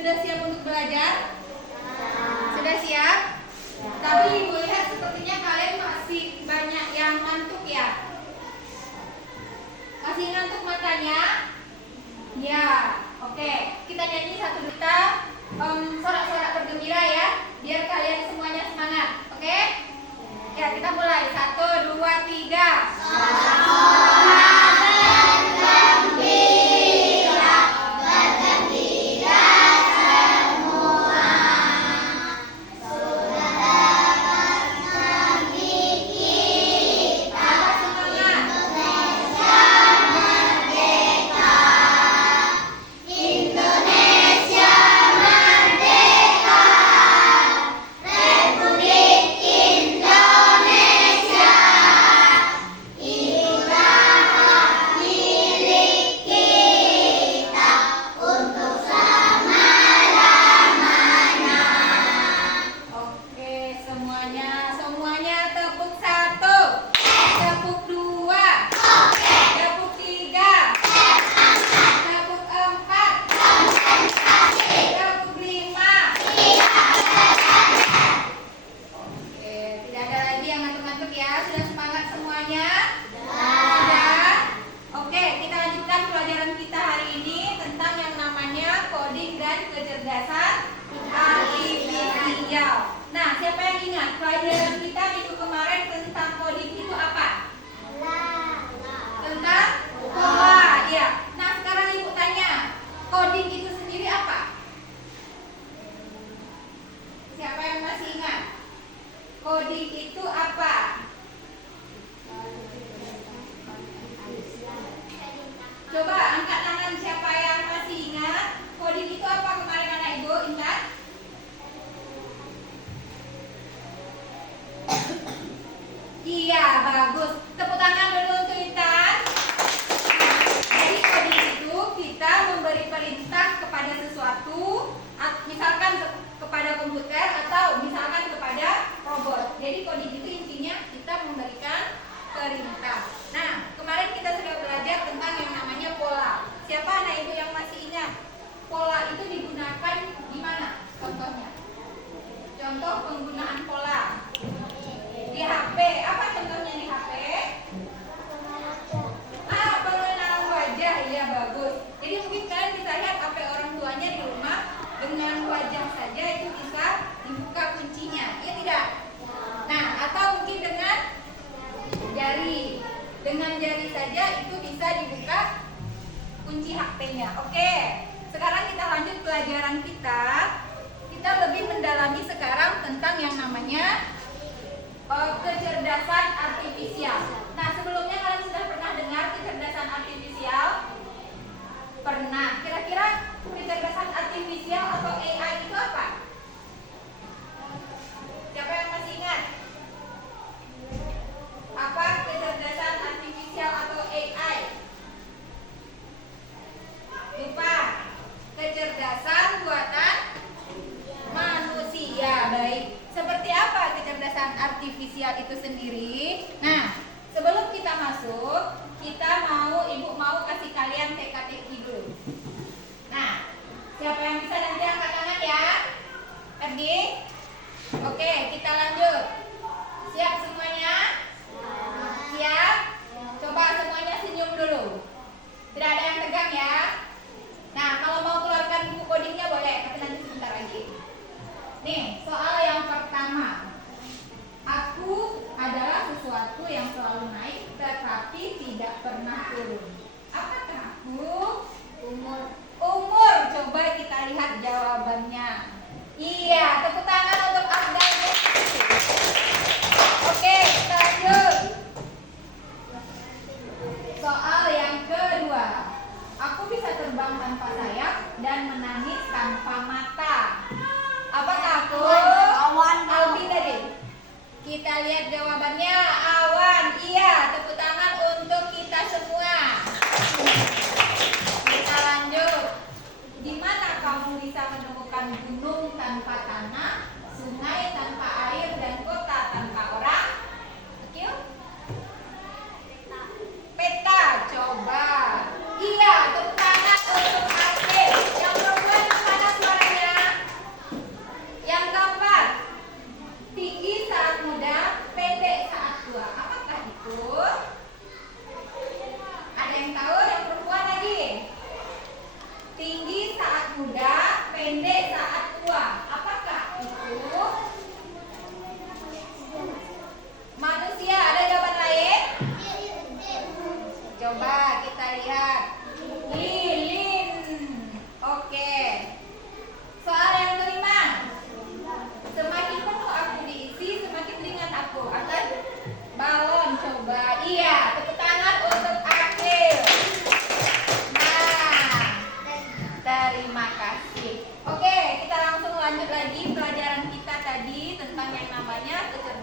Sudah siap untuk belajar? Sudah siap? Tapi Ibu lihat sepertinya kalian masih banyak yang ngantuk ya. Masih ngantuk matanya? Ya, oke. Kita nyanyi satu duta sorak-sorak bergembira ya, biar kalian semuanya semangat. Oke? Ya, kita mulai. 1, 2, 3. Coding itu apa? Coba angkat tangan siapa yang masih ingat. Coding itu apa kemarin anak ibu ingat? Iya, bagus. Tepuk tangan dulu untuk Intan. Jadi coding itu kita memberi perintah kepada sesuatu, misalkan kepada komputer atau misalkan kepada robot. Jadi coding itu intinya kita memberikan perintah. Nah, kemarin kita sudah belajar tentang yang namanya pola. Siapa anak ibu yang masih ingat? Pola itu digunakan di mana? Contohnya. Contoh penggunaan pola. Di HP. Apa contohnya di HP? Pengenalan wajah. Iya, bagus. Jadi mungkin kalian bisa lihat HP orang tuanya di rumah, dengan wajah saja itu bisa dibuka kuncinya. Iya tidak? Nah, atau mungkin dengan jari. Dengan jari saja itu bisa dibuka kunci HP-nya. Oke. Sekarang kita lanjut pelajaran kita. Kita lebih mendalami sekarang tentang yang namanya kecerdasan artifisial. Nah, sebelumnya kalian sudah pernah dengar kecerdasan artifisial? Pernah. Kira-kira kecerdasan artifisial atau AI itu apa? Siapa yang masih ingat? Apa kecerdasan artifisial atau AI? Lupa. Kecerdasan buatan manusia. Baik. Seperti apa kecerdasan artifisial itu sendiri? Nah, sebelum kita masuk, ibu mau kasih kalian teka-teki dulu. Nah, siapa yang bisa nanti angkat tangan ya? Pergi? Oke, kita lanjut. Siap semuanya? Siap? Coba semuanya senyum dulu. Tidak ada yang tegang ya? Nah, kalau mau keluarkan buku codingnya boleh, tapi nanti sebentar lagi. Nih, soal yang pertama. Aku adalah sesuatu yang selalu naik tetapi tidak pernah turun. Apakah aku? Umur. Coba kita lihat jawabannya. Iya, tepuk tangan untuk Abdal. Oke, kita lanjut. Soal yang kedua. Aku bisa terbang tanpa sayap dan menangis tanpa mata. Apakah aku? Awan. Albi tadi. Kita lihat jawabannya, awan. Iya, tepuk tangan untuk kita semua. Kita lanjut. Di mana kamu bisa menemukan gunung tanpa tanah, sungai tanpa air, dan kota tanpa orang? Oke? Peta, coba. Iya, tepuk tangan untuk Ade. Yang perempuan mana suaranya?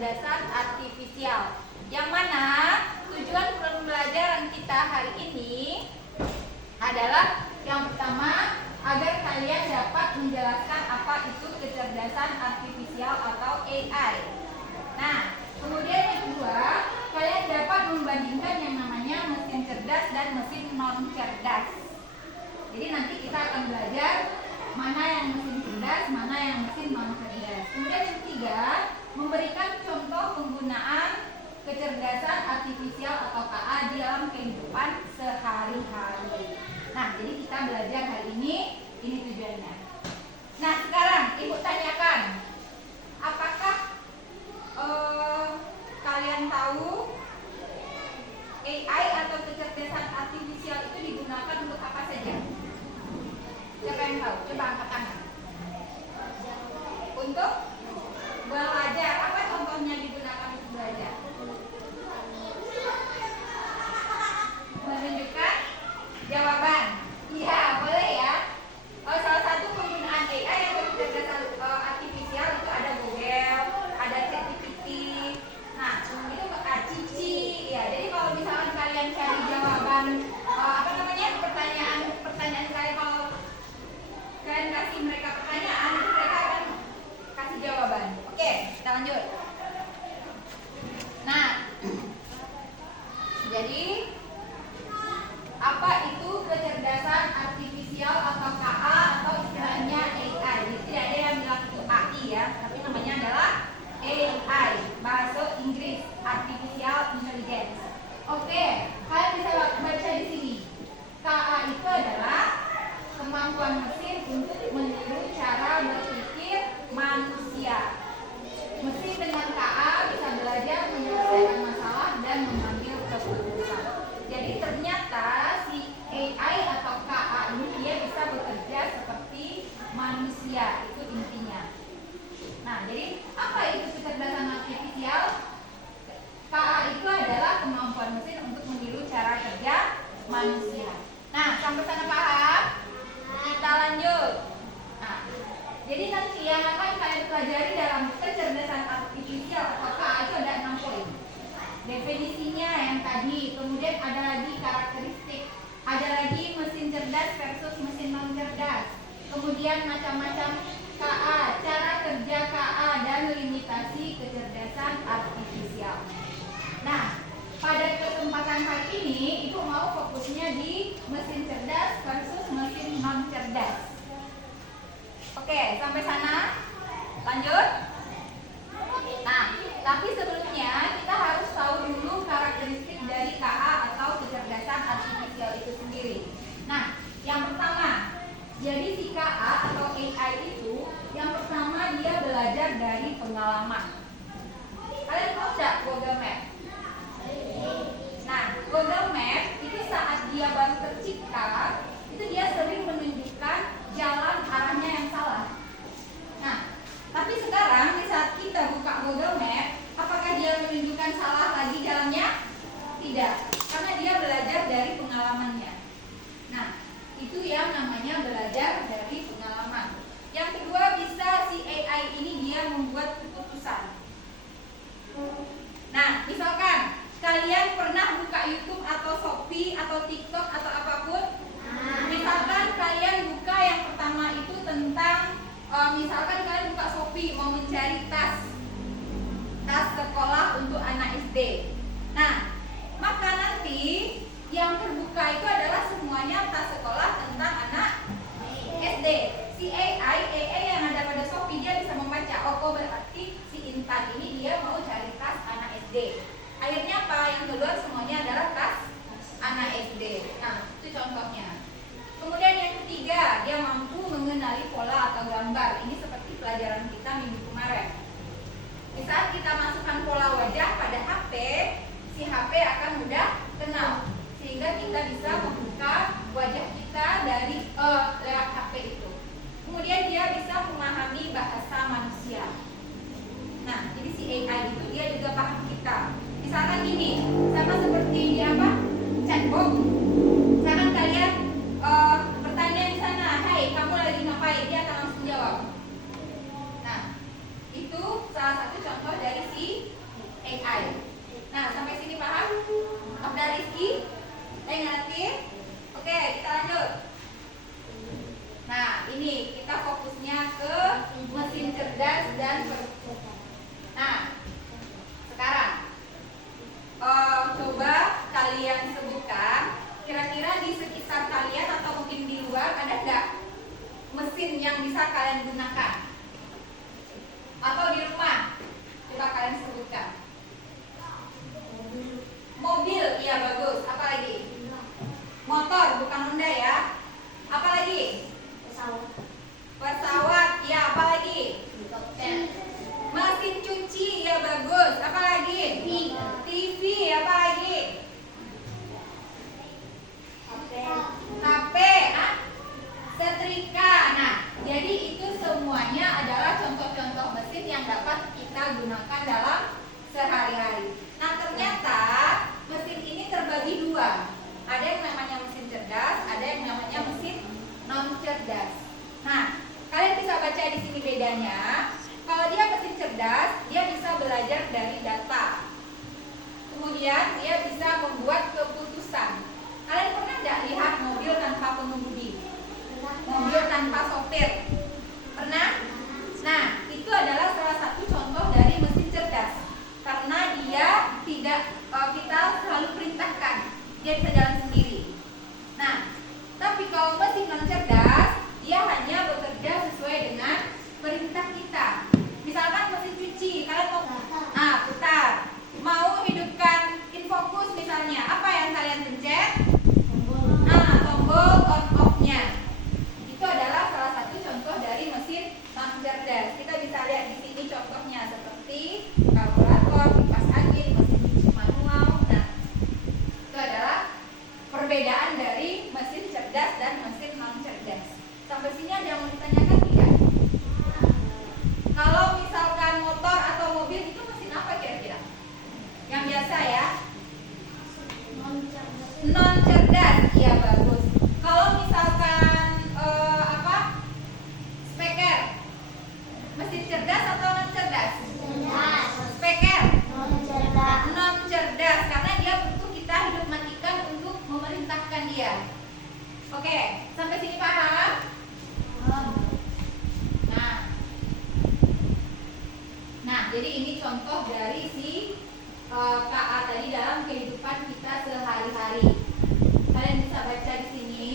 kecerdasan artifisial. Yang mana tujuan pembelajaran kita hari ini adalah yang pertama, agar kalian dapat menjelaskan apa itu kecerdasan artifisial atau AI. Nah, kemudian yang kedua, kalian dapat membandingkan yang namanya mesin cerdas dan mesin non cerdas. Jadi nanti kita akan belajar mana yang mesin cerdas, mana yang mesin non cerdas. Kemudian yang ketiga, memberikan contoh penggunaan kecerdasan artifisial atau KA di dalam kehidupan sehari-hari. Nah, jadi kita belajar hari ini tujuannya. Nah, sekarang Ibu tanyakan, apakah kalian tahu AI atau kecerdasan artifisial itu digunakan untuk apa saja? Siapa yang tahu? Coba angkat tangan. Untuk belajar. Apa contohnya digunakan untuk belajar? Menunjukkan jawaban. Iya, boleh ya. Salah satu penggunaan AI atau kecerdasan artifisial itu ada Google, ada ChatGPT. Nah, itu Cici. Ya, jadi kalau misalkan kalian cari jawaban pertanyaan kalian, kalau kalian kasih mereka pertanyaan, itu mereka akan kasih jawaban. Oke, kita lanjut. Nah, jadi apa itu kecerdasan artifisial atau KA atau istilahnya AI? Jadi tidak ada yang bilang itu AI ya, tapi namanya adalah AI, bahasa Inggris, Artificial Intelligence. Oke, kalian bisa baca di sini. KA itu adalah kemampuan mesin untuk meniru cara berpikir manusia. Mesin dengan KA bisa belajar menyelesaikan masalah dan mengambil keputusan. Jadi ternyata si AI atau KA ini dia bisa bekerja seperti manusia, itu intinya. Nah, jadi apa itu kecerdasan artifisial? KA itu adalah kemampuan mesin untuk meniru cara kerja manusia. Nah, sampai sana paham? Kita lanjut. Nah, jadi nanti yang akan kalian pelajari dalam kecerdasan artifisial atau KA itu ada 6 poin. Definisinya yang tadi, kemudian ada lagi karakteristik, ada lagi mesin cerdas versus mesin non cerdas, kemudian macam-macam KA, cara kerja KA, dan limitasi kecerdasan artifisial. Nah, pada kesempatan hari ini Ibu mau fokusnya di mesin cerdas versus mesin non cerdas. Oke, sampai sana? Lanjut? Nah, tapi sebelumnya kita harus tahu dulu karakteristik dari KA atau kecerdasan artifisial itu sendiri. Nah, yang pertama, jadi si KA atau AI itu yang pertama dia belajar dari pengalaman. Kalian tahu nggak Google Map? Nah, Google Map itu saat dia baru tercipta, itu dia sering menunjukkan jalan arahnya yang salah. Nah, tapi sekarang di saat kita buka Google Map, apakah dia menunjukkan salah lagi jalannya? Tidak, karena dia belajar dari pengalamannya. Nah, itu yang namanya belajar dari pengalaman. Yang kedua, bisa si AI ini dia membuat keputusan. Nah, misalkan kalian pernah buka YouTube atau Shopee atau TikTok atau apapun. Misalkan kalian buka yang pertama itu tentang misalkan kalian buka Shopee mau mencari tas sekolah untuk anak SD. Nah, maka nanti yang terbuka itu adalah semuanya tas sekolah tentang anak SD. Si AI yang ada pada Shopee dia bisa membaca, oh berarti si Intan ini dia mau cari tas anak SD. Akhirnya apa? Yang keluar semuanya adalah tas anak SD. Nah, itu contohnya. Kemudian yang ketiga, dia mampu mengenali pola atau gambar. Ini seperti pelajaran kita minggu kemarin. Di saat kita masukkan pola wajah pada HP, si HP akan mudah kenal. Sehingga kita bisa membuka wajah kita dari lewat HP itu. Kemudian dia bisa memahami bahasa manusia. Nah, jadi si AI itu dia juga paham kita. Misalkan gini, sama seperti di chatbot. Misalkan kalian bertanya di sana, hai kamu lagi ngapain? Dia akan langsung jawab. Nah, itu salah satu contoh dari si bisa kalian gunakan? Atau di rumah? Coba kalian sebutkan. Mobil, iya bagus. Apa lagi? Motor, bukan Honda ya. Apa lagi? Pesawat, ya. Apa lagi? Mesin cuci, ya bagus. Apa lagi? TV, apa lagi? HP, setrika. Nah, jadi itu semuanya adalah contoh-contoh mesin yang dapat kita gunakan dalam sehari-hari. Nah, ternyata mesin ini terbagi dua. Ada yang namanya mesin cerdas, ada yang namanya mesin non cerdas. Nah, kalian bisa baca di sini bedanya. Kalau dia mesin cerdas, dia bisa belajar dari data. Kemudian dia bisa membuat keputusan. Kalian pernah nggak lihat mobil tanpa pengemudi? Mobil tanpa sopir? Pernah? Nah, itu adalah salah satu contoh dari mesin cerdas. Karena dia tidak kita selalu perintahkan, dia bisa jalan sendiri. Nah, tapi kalau mesin non cerdas, dia hanya bekerja sesuai dengan perintah kita. Misalkan mesin cuci, kalian mau putar, mau hidupkan infocus misalnya, apa yang kalian pencet? Tombol on off-nya. Itu adalah salah satu contoh dari mesin non cerdas. Kita bisa lihat di sini contohnya seperti karburator, kipas angin, mesin cuci manual. Nah, itu adalah perbedaan dari mesin cerdas dan mesin non cerdas. Sampai sini ada yang mau ditanyakan tidak? Kalau misalkan motor atau mobil itu mesin apa kira-kira? Yang biasa ya? Non cerdas, iya bagus. Kalau misalkan speker, mesin cerdas atau non cerdas? Speker non cerdas karena dia butuh kita hidup matikan untuk memerintahkan dia. Oke, sampai sini paham? Nah, jadi ini contoh dari si KA tadi dalam kehidupan kita sehari-hari. Kalian bisa baca di sini.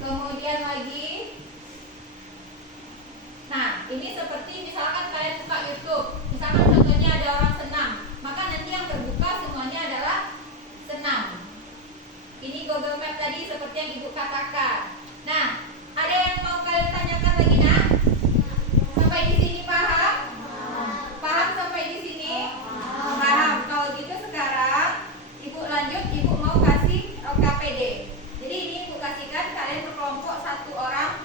Kemudian lagi, nah ini seperti misalkan kalian buka YouTube. Misalkan contohnya ada orang senam, maka nanti yang terbuka semuanya adalah senam. Ini Google Map tadi seperti yang Ibu katakan. Nah, ada yang mau kalian tanyakan lagi nak? Sampai di sini paham? Paham sampai di sini? Paham. Kalau gitu sekarang Ibu lanjut, Ibu mau kasih KPD. Jadi ini Ibu kasihkan kalian berkelompok 1 orang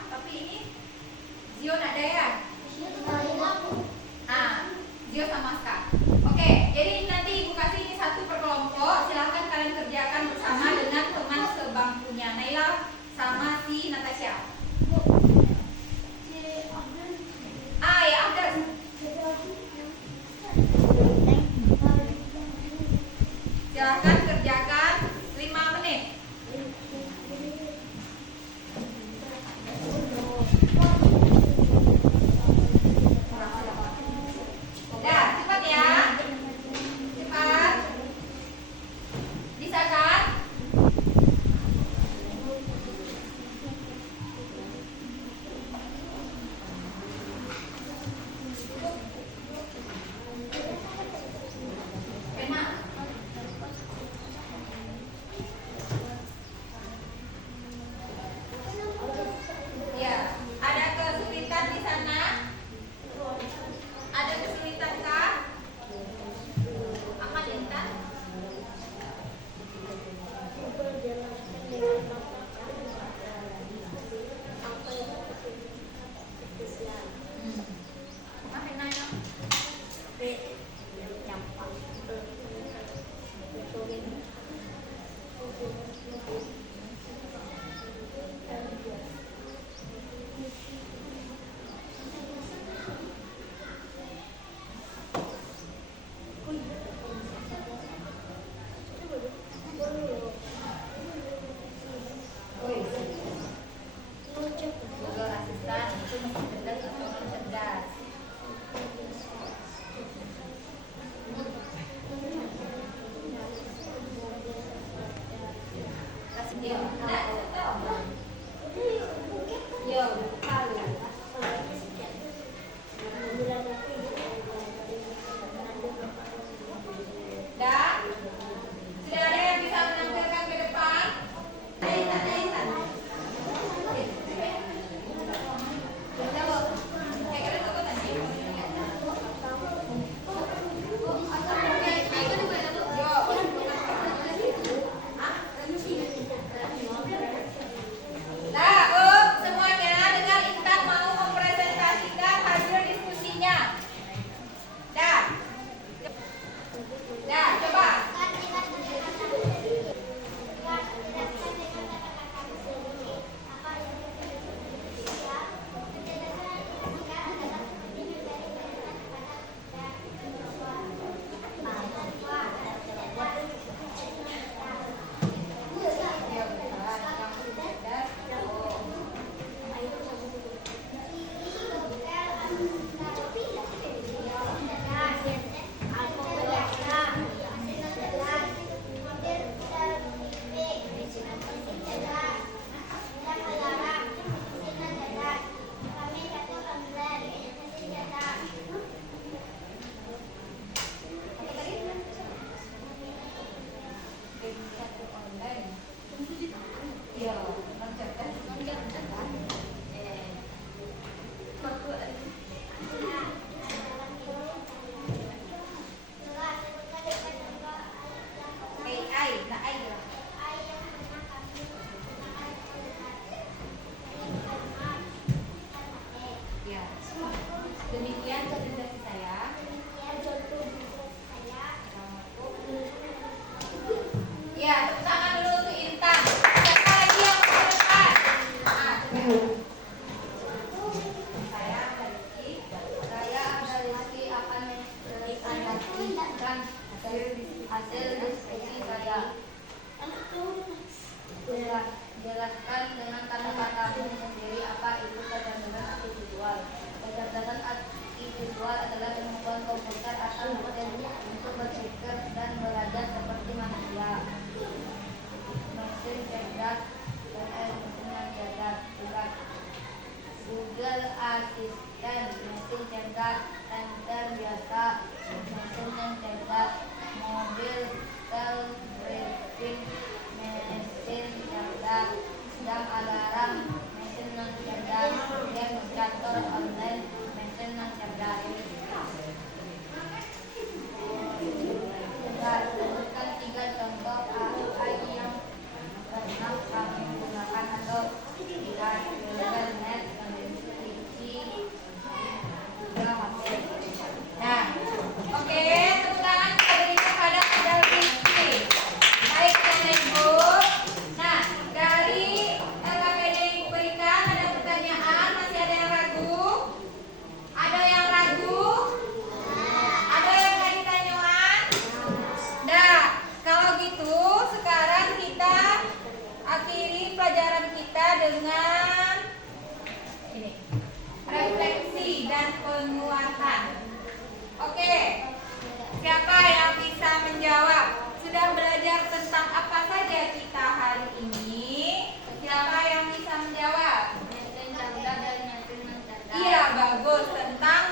asisten, mesin cerdas, printer biasa, mesin yang cerdas, mobil self-driving, mesin cerdas, jam alarm, mesin yang cerdas, demonstrator online, mesin yang cerdas. Sebutkan 3 contoh AI yang pernah kamu gunakan atau internet, TV, juga HP. Nah, oke, tepuk tangan kita berikan pada Adel Rizky. Baik, anak ibu. Nah, dari LKPD yang ibu berikan ada pertanyaan, masih ada yang ragu? Ada yang ragu? Ada yang nggak ditanyaan? Nah, kalau gitu sekarang kita akhiri pelajaran kita dengan ini, refleksi dan penguatan. Oke, siapa yang bisa menjawab? Sudah belajar tentang apa saja kita hari ini? Siapa yang bisa menjawab? Mesin cerdas dan mesin yang cerdas. Iya, bagus, tentang